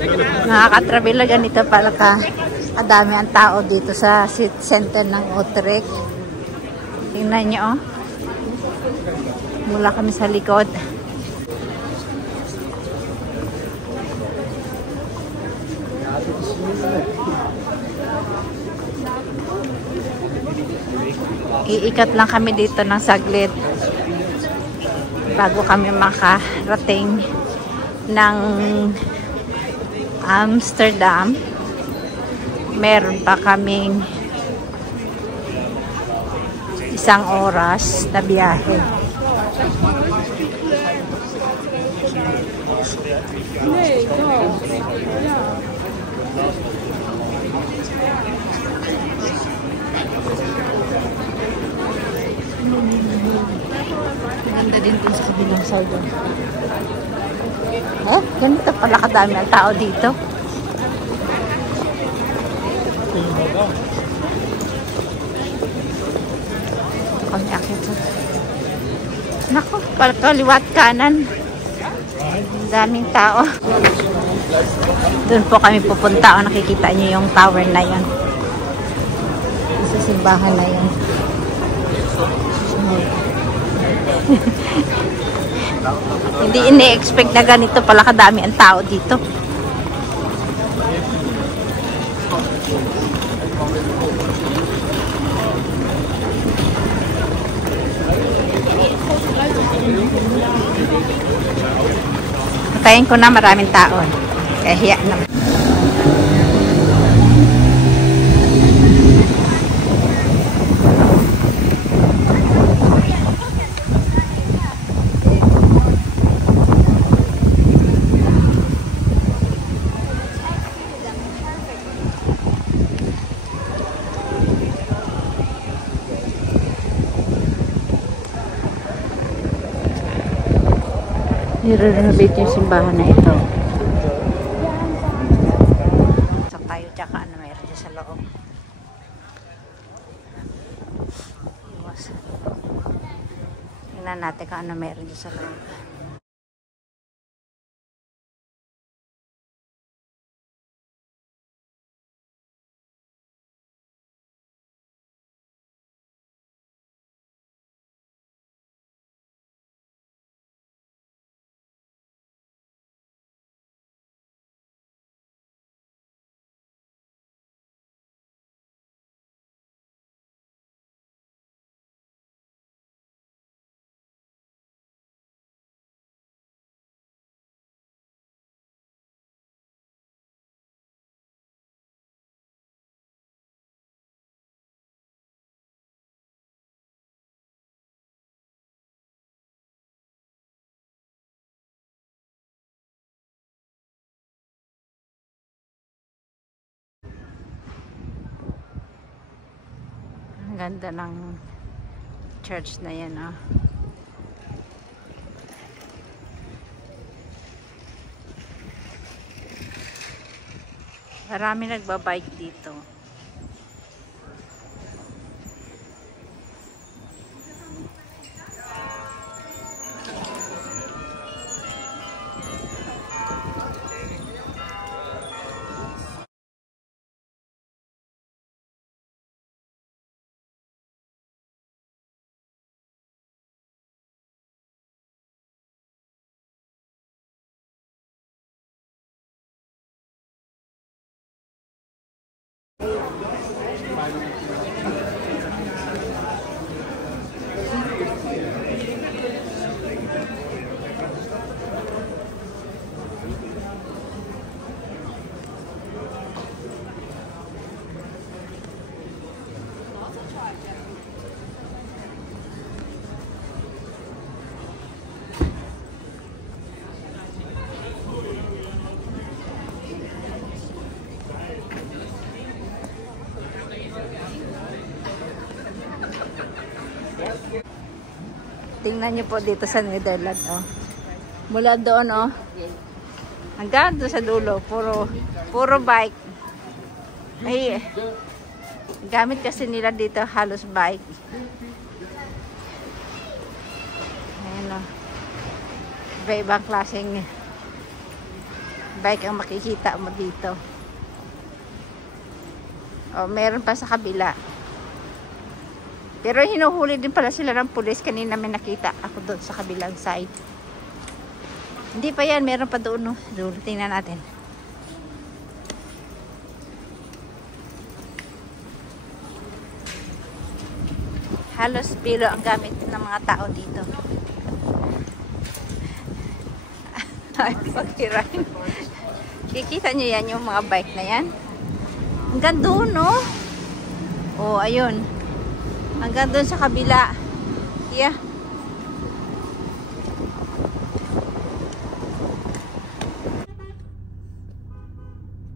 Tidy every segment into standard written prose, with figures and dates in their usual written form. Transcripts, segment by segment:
Nakaka-travel ganito pala kadami ang tao dito sa city center ng Utrecht. Tingnan nyo, oh. Mula kami sa likod. Iikat lang kami dito ng saglit bago kami makarating ng Amsterdam. Meron pa kaming 1 oras na biyahe. Maganda din dun sa kabilang side. Ganito pala kadami ang tao dito. Kami akit. Naku, kaliwat kanan. Daming tao. Doon po kami pupunta. Nakikita niyo yung tower na yan. Sa simbahan na yan. Hindi ini-expect na ganito pala kadami ang tao dito. Patayin ko na, maraming tao. Kaya hiya naman. I-renovate yung simbahan na ito. So tayo tsaka ano meron dyan sa loob. Tingnan natin kung ano meron dyan sa loob. Ganda ng church na yan, oh. Marami nagbabike dito. Tingnan niyo po dito sa Netherlands, oh. Mula doon, oh. Hanggang doon sa dulo, puro bike. May gamit kasi nila dito halos bike. Ayan, oh. Iba-ibang klaseng bike ang makikita mo dito. O, meron pa sa kabila. Pero hinuhuli din pala sila ng pulis. Kanina may nakita ako doon sa kabilang side. Hindi pa yan, meron pa doon. No? Doon, tingnan natin. Halos bilo ang gamit ng mga tao dito. Ay, pagkirain. Kikita nyo yan, yung mga bike na yan. Hanggang doon, no? Oh, ayun. Hanggang doon sa kabila. Yeah.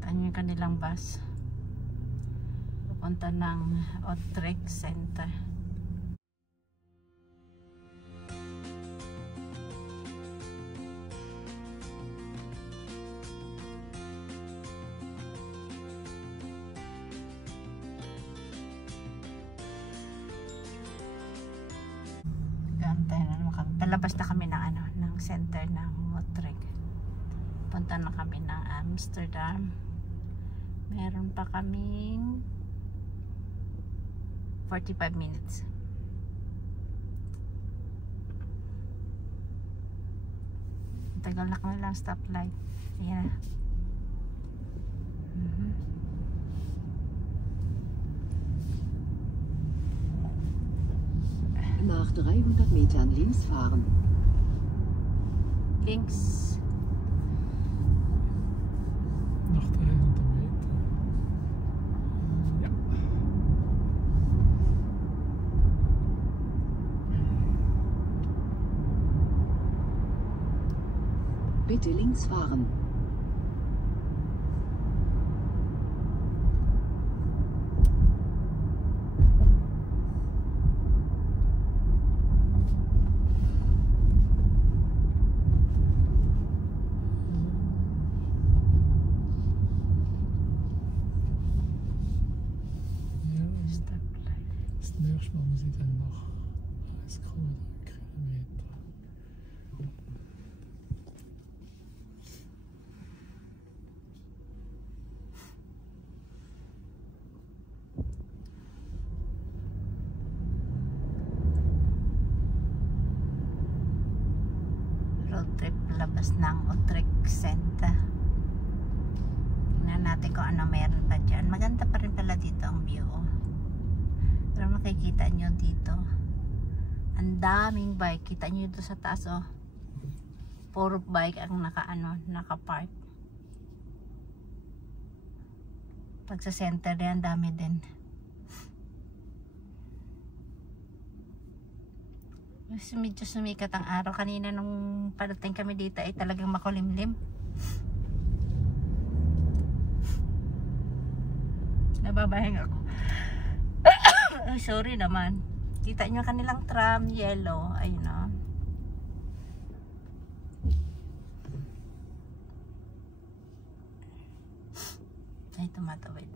Ito yung kanilang bus. Pupunta ng Utrecht Center. Palabas na kami ng ng center ng Utrecht. Punta na kami ng Amsterdam. Meron pa kaming 45 minutes. Tagal na kami lang stoplight. Ayan. Nach 300 Metern links fahren. Links. Nach 300 Meter. Ja. Bitte links fahren. Nächstes Mal haben sie dann noch 1,3 Kilometer. Road trip labas ng Utrecht Center. Tingnan natin kung ano meron pa dyan. Maganda pa rin pala dito ang view. Pero makikita nyo dito, ang daming bike. Kita nyo dito sa taas, oh. Puro bike ang naka-park. Pag sa center yan, dami din. Medyo sumikat ang araw. Kanina nung parating kami dito ay talagang makulimlim. Nababahin ako. Ay, sorry naman. Kita nyo kanilang tram, yellow. Ayun, o. Ay, tumatawid.